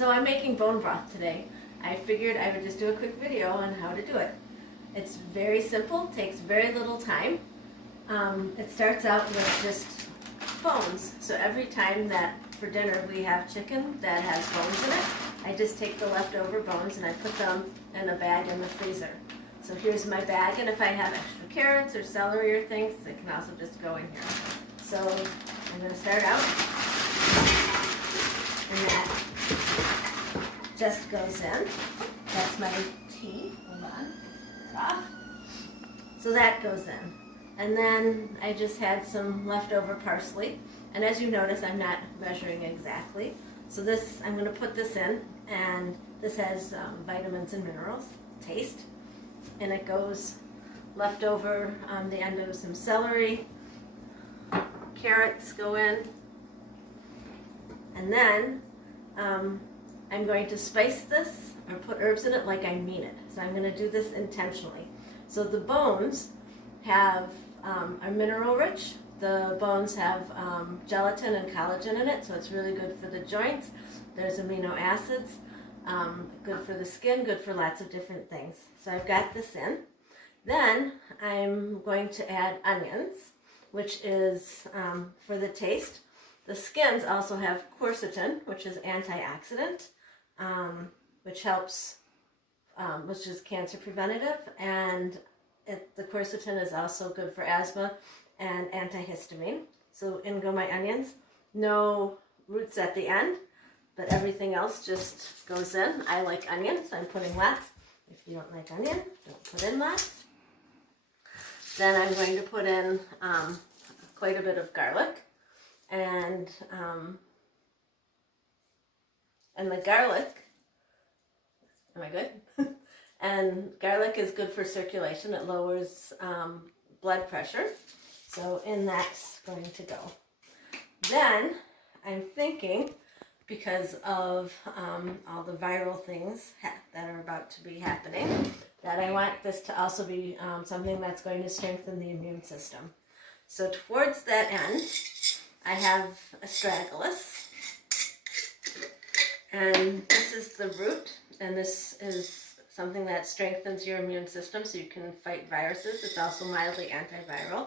So I'm making bone broth today. I figured I would just do a quick video on how to do it. It's very simple, takes very little time. It starts out with just bones. So every time that for dinner we have chicken that has bones in it, I just take the leftover bones and I put them in a bag in the freezer. So here's my bag, and if I have extra carrots or celery or things, they can also just go in here. So I'm going to start out, and that just goes in. That's my tea. Hold on. It's off. So that goes in. And then I just had some leftover parsley. And as you notice, I'm not measuring exactly. So this, I'm going to put this in, and this has vitamins and minerals, taste. And it goes leftover the end of some celery. Carrots go in. And then I'm going to spice this or put herbs in it like I mean it. So I'm going to do this intentionally. So the bones are mineral rich. The bones have gelatin and collagen in it, so it's really good for the joints. There's amino acids, good for the skin, good for lots of different things. So I've got this in. Then I'm going to add onions, which is for the taste. The skins also have quercetin, which is antioxidant, which helps, which is cancer preventative, and the quercetin is also good for asthma and antihistamine. So in go my onions. No roots at the end, but everything else just goes in. I like onion, so I'm putting lots. If you don't like onion, don't put in lots. Then I'm going to put in quite a bit of garlic, and the garlic. Am I good? And garlic is good for circulation. It lowers blood pressure. So in that's going to go. Then I'm thinking, because of all the viral things that are about to be happening, that I want this to also be something that's going to strengthen the immune system. So towards that end, I have astragalus. And this is the root, and this is something that strengthens your immune system so you can fight viruses. It's also mildly antiviral.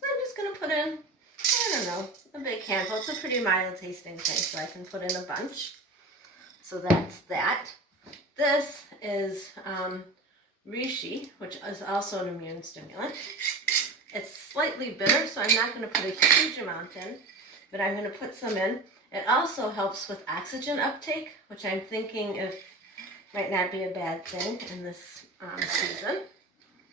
So I'm just going to put in, I don't know, a big handful. It's a pretty mild tasting thing, so I can put in a bunch. So that's that. This is reishi, which is also an immune stimulant. It's slightly bitter, so I'm not going to put a huge amount in, but I'm going to put some in. It also helps with oxygen uptake, which I'm thinking might not be a bad thing in this season.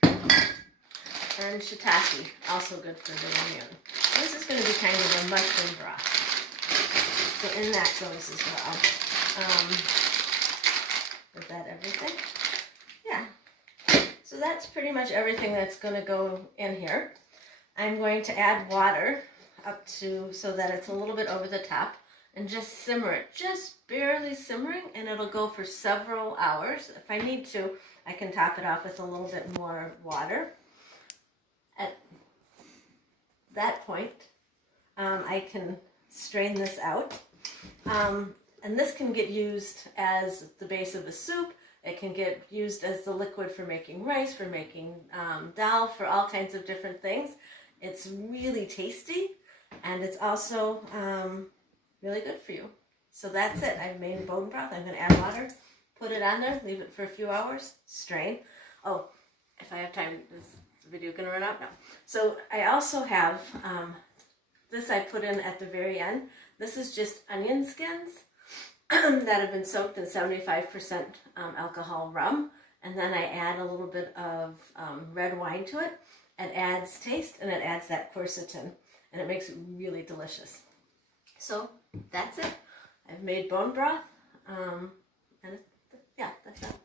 And shiitake, also good for the immune. This is going to be kind of a mushroom broth. So in that goes as well. Is that everything? Yeah. So that's pretty much everything that's going to go in here. I'm going to add water up to so that it's a little bit over the top, and just simmer it, just barely simmering, and it'll go for several hours. If I need to, I can top it off with a little bit more water. At that point, I can strain this out. And this can get used as the base of a soup. It can get used as the liquid for making rice, for making dal, for all kinds of different things. It's really tasty, and it's also really good for you. So that's it. I've made bone broth. I'm going to add water, put it on there, leave it for a few hours, strain. Oh, if I have time, is the video going to run out? No. So I also have this I put in at the very end. This is just onion skins that have been soaked in 75% alcohol rum, and then I add a little bit of red wine to it. It adds taste, and it adds that quercetin, and it makes it really delicious. So that's it. I've made bone broth, and yeah, that's it.